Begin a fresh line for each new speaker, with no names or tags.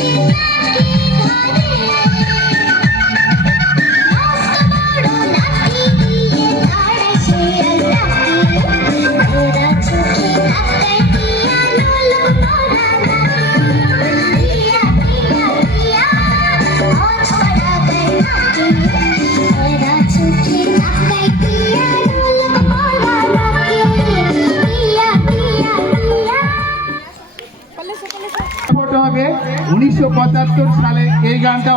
Thank you. হবে। উনিশশো পঁচাত্তর সালে এই গানটা